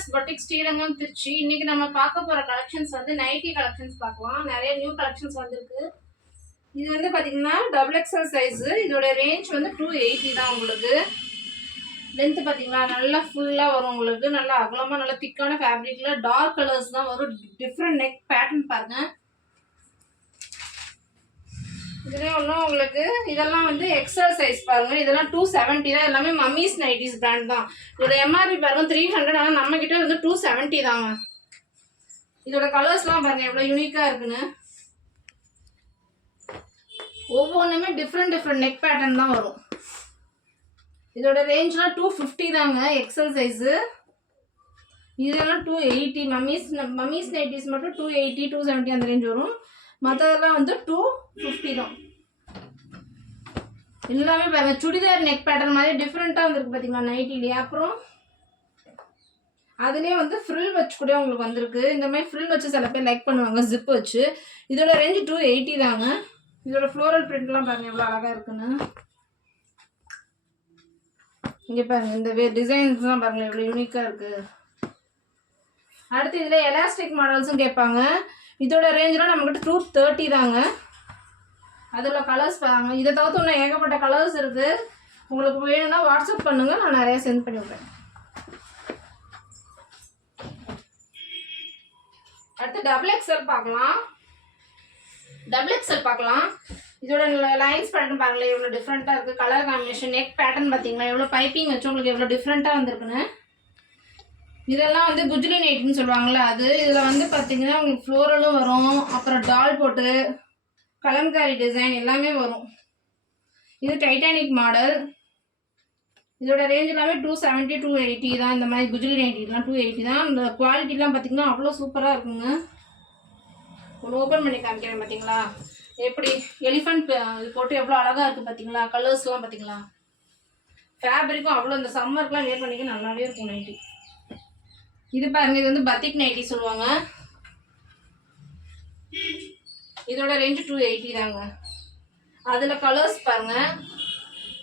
Winners boutique Srirangam Trichy. இன்னைக்கு நம்ம பார்க்க போற கலெக்ஷன்ஸ் வந்து நைட்டி கலெக்ஷன்ஸ் பார்க்கலாம். நிறைய நியூ கலெக்ஷன்ஸ் வந்திருக்கு. இது வந்து பாத்தீங்கன்னா டபுள் எக்ஸ்எல் சைஸ். இதோட ரேஞ்ச் வந்து 280 தான். உங்களுக்கு லென்த் பாத்தீங்களா நல்லா ஃபுல்லா வரும். உங்களுக்கு நல்லா அகலமா நல்லா திக்கான ஃபேப்ரிக்ல டார்க் கலர்ஸ் தான் வரும். டிஃப்ரெண்ட் நெக் பேட்டர்ன் பாருங்க. இதுலேயும் ஒன்றும் உங்களுக்கு இதெல்லாம் வந்து எக்ஸல் சைஸ் பாருங்க. இதெல்லாம் 270 தான். எல்லாமே மம்மிஸ் நைட்டிஸ் பிராண்ட் தான். இதோட எம்ஆர்பி பாருங்க 300. ஆனால் நம்ம கிட்ட வந்து 270 தாங்க. இதோட கலர்ஸ்லாம் பாருங்க எவ்வளோ யூனிக்கா இருக்குன்னு. ஒவ்வொன்றுமே டிஃப்ரெண்ட் நெக் பேட்டர்ன் தான் வரும். இதோட ரேஞ்ச்லாம் 250 தாங்க எக்ஸல் சைஸு. இதெல்லாம் 280. மம்மிஸ் நைட்டிஸ் மட்டும் 280 270 அந்த ரேஞ்ச் வரும். மற்றதெல்லாம் வந்து 250 தான். எல்லாமே பாருங்க சுடிதார் நெக் பேட்டர்ன் மாதிரி டிஃப்ரெண்ட்டாக வந்துருக்கு பார்த்தீங்களா நைட்டிலேயே. அப்புறம் அதுலேயே வந்து ஃப்ரில் வச்சு கூட உங்களுக்கு வந்திருக்கு. இந்த மாதிரி ஃப்ரில் வச்சு சில பேர் லைக் பண்ணுவாங்க ஜிப் வச்சு. இதோட ரேஞ்சு 280 தாங்க. இதோட ஃப்ளோரல் பிரிண்ட்லாம் பாருங்க எவ்வளோ அழகாக இருக்குன்னு. இங்கே பாருங்க இந்த டிசைன்ஸ்லாம் பாருங்க எவ்வளோ யூனிக்காக இருக்குது. அடுத்து இதில் எலாஸ்டிக் மாடல்ஸும் கேட்பாங்க. இதோட ரேஞ்செலாம் நம்மக்கிட்ட 230 தாங்க. அதோட கலர்ஸ் பாருங்க. இதை தவிர்த்து இன்னும் ஏகப்பட்ட கலர்ஸ் இருக்குது. உங்களுக்கு வேணும்னா வாட்ஸ்அப் பண்ணுங்கள், நான் நிறையா சென்ட் பண்ணி விட்றேன். அடுத்து டபுள் எக்ஸ்எல் பார்க்கலாம். இதோட லைன்ஸ் பேட்டர்ன் பாருங்களேன் எவ்வளோ டிஃப்ரெண்ட்டாக இருக்குது. கலர் காம்பினேஷன் நெக் பேட்டர்ன் பார்த்தீங்களா எவ்வளோ பைப்பிங் வச்சு உங்களுக்கு எவ்வளோ டிஃப்ரெண்ட்டாக வந்திருக்குன்னு. இதெல்லாம் வந்து குஜ்லி நைட்னு சொல்லுவாங்கள்ல அது. இதில் வந்து பார்த்தீங்கன்னா உங்களுக்கு ஃப்ளோரலும் வரும். அப்புறம் டால் போட்டு கலம்காரி டிசைன் எல்லாமே வரும். இது டைட்டானிக் மாடல். இதோட ரேஞ்ச் எல்லாமே 270 280 தான். இந்த மாதிரி குஜ்லி நைட்டிலாம் 280 தான். இந்த குவாலிட்டிலாம் பார்த்தீங்கன்னா அவ்வளோ சூப்பராக இருக்குங்க. ஒன்று ஓப்பன் பண்ணி காமிக்கிறேன் பார்த்தீங்களா எப்படி எலிஃபண்ட் இது போட்டு எவ்வளோ அழகாக இருக்குது பார்த்தீங்களா. கலர்ஸ்லாம் பார்த்தீங்களா. ஃபேப்ரிக்கும் அவ்வளோ இந்த சம்மருக்குலாம் வேர் பண்ணிக்க நல்லாவே இருக்கும் நைட்டி. இது பாருங்க இது வந்து பத்திக் நைட்டி சொல்லுவாங்க. இதோட ரேஞ்சு 280 தாங்க. அதில் கலர்ஸ் பாருங்க.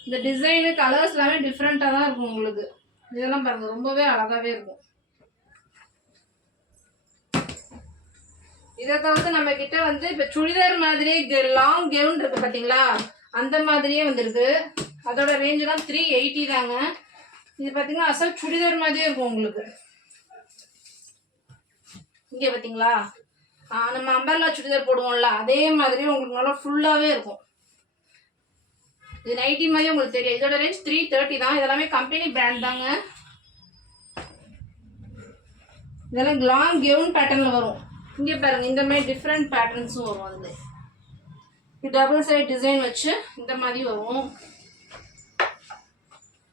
இந்த டிசைனு கலர்ஸ் எல்லாமே டிஃப்ரெண்ட்டாக தான் இருக்கும் உங்களுக்கு. இதெல்லாம் பாருங்க ரொம்பவே அழகாகவே இருக்கும். இதை தவிர்த்து நம்ம கிட்ட வந்து இப்போ சுடிதார் மாதிரி லாங் கவுன் இருக்கு பார்த்தீங்களா அந்த மாதிரியே வந்துருக்கு. அதோட ரேஞ்செலாம் 380 தாங்க. இது பார்த்தீங்கன்னா அசல் சுடிதார் மாதிரியே இருக்கும் உங்களுக்கு. இங்கே பார்த்தீங்களா நம்ம அம்பர்லா சுடிதார் போடுவோம்ல அதே மாதிரி உங்களுக்கு நல்லா ஃபுல்லாகவே இருக்கும். இது நைட்டி மாதிரி உங்களுக்கு தெரியும். இதோட ரேஞ்ச் 330 தான். இதெல்லாமே கம்பெனி பிராண்ட் தாங்க. இதெல்லாம் லாங் கவுன் பேட்டர்னில் வரும். இங்கே பாருங்க இந்த மாதிரி டிஃப்ரெண்ட் பேட்டர்ன்ஸும் வரும். அதில் இது டபுள் சைட் டிசைன் வச்சு இந்த மாதிரி வரும்.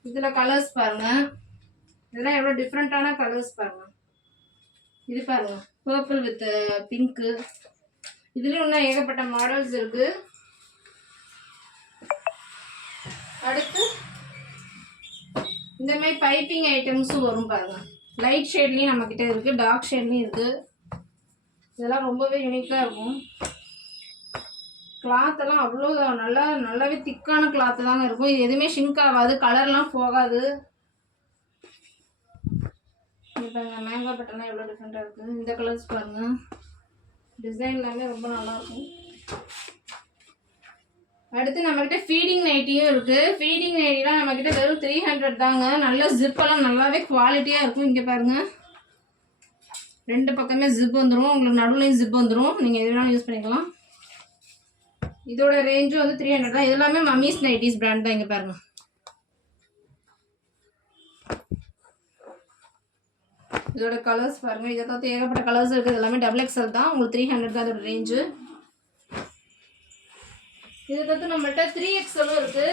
இதில் கலர்ஸ் பாருங்க. இதெல்லாம் எவ்வளோ டிஃப்ரெண்ட்டான கலர்ஸ் பாருங்க. இது பாருங்க பர்பிள் வித் பிங்க்கு. இதுலேயும் இன்னும் ஏகப்பட்ட மாடல்ஸ் இருக்குது. அடுத்து இந்த மாதிரி பைப்பிங் ஐட்டம்ஸும் வரும் பாருங்க. லைட் ஷேட்லேயும் நம்மக்கிட்ட இருக்குது, டார்க் ஷேட்லேயும் இருக்குது. இதெல்லாம் ரொம்பவே யூனிக்காக இருக்கும். கிளாத்தெல்லாம் அவ்வளோ நல்லாவே திக்கான கிளாத்து தாங்க இருக்கும். இது எதுவுமே ஷிங்க் ஆகாது, கலர்லாம் போகாது. இப்போ இந்த மேங்கோ பட்டன்லாம் எவ்வளோ டிஃப்ரெண்ட்டாக இருக்குது. இந்த கலர்ஸ் பாருங்கள். டிசைன் எல்லாமே ரொம்ப நல்லாயிருக்கும். அடுத்து நம்மக்கிட்ட ஃபீடிங் நைட்டியும் இருக்குது. ஃபீடிங் நைட்டிலாம் நம்மக்கிட்ட வெறும் 300 தாங்க. நல்ல ஜிப்பெல்லாம் நல்லாவே குவாலிட்டியாக இருக்கும். இங்கே பாருங்கள் 2 பக்கமே ஜிப் வந்துடும். உங்களுக்கு நடுவுலையும் ஜிப் வந்துடும். நீங்கள் எது வேணாலும் யூஸ் பண்ணிக்கலாம். இதோட ரேஞ்சும் வந்து 300 தான். இது எல்லாமே மம்மிஸ் நைட்டிஸ் பிராண்ட் தான். இங்கே பாருங்கள் இதோட கலர்ஸ் பாருங்கள். இதை தவிர்த்து ஏகப்பட்ட கலர்ஸ் இருக்குது. எல்லாமே டபுள் எக்ஸ்எல் தான். உங்களுக்கு 300 தான் இதோட ரேஞ்சு. இதை தவிர்த்து நம்மள்கிட்ட 3XL இருக்குது.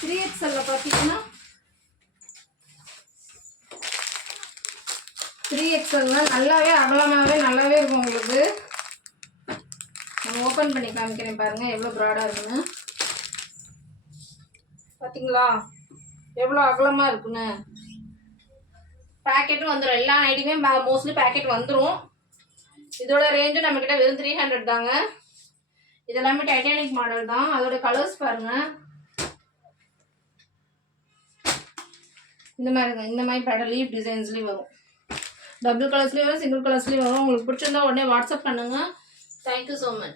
3XL பார்த்தீங்கன்னா 3XL நல்லாவே அகலமாகவே நல்லாவே இருக்கும் உங்களுக்கு. நான் ஓப்பன் பண்ணி காமிக்கிறேன் பாருங்கள் எவ்வளோ ப்ராடாக இருக்குன்னு. பார்த்தீங்களா எவ்வளோ அகலமாக இருக்குன்னு. பேக்கெட்டும் வந்துடும். எல்லா நைட்டுமே மோஸ்ட்லி பேக்கெட் வந்துடும். இதோட ரேஞ்சு நம்மக்கிட்ட வெறும் 300 தாங்க. இதெல்லாமே டைட்டானிக் மாடல் தான். அதோட கலர்ஸ் பாருங்கள். இந்த மாதிரி பேட்டர் லீஃப் டிசைன்ஸ்லேயும் வரும். டபுள் கலர்ஸ்லேயும் வரும், சிங்கிள் கலர்ஸ்லேயும் வரும். உங்களுக்கு பிடிச்சிருந்தா உடனே வாட்ஸ்அப் பண்ணுங்கள். Thank you so much.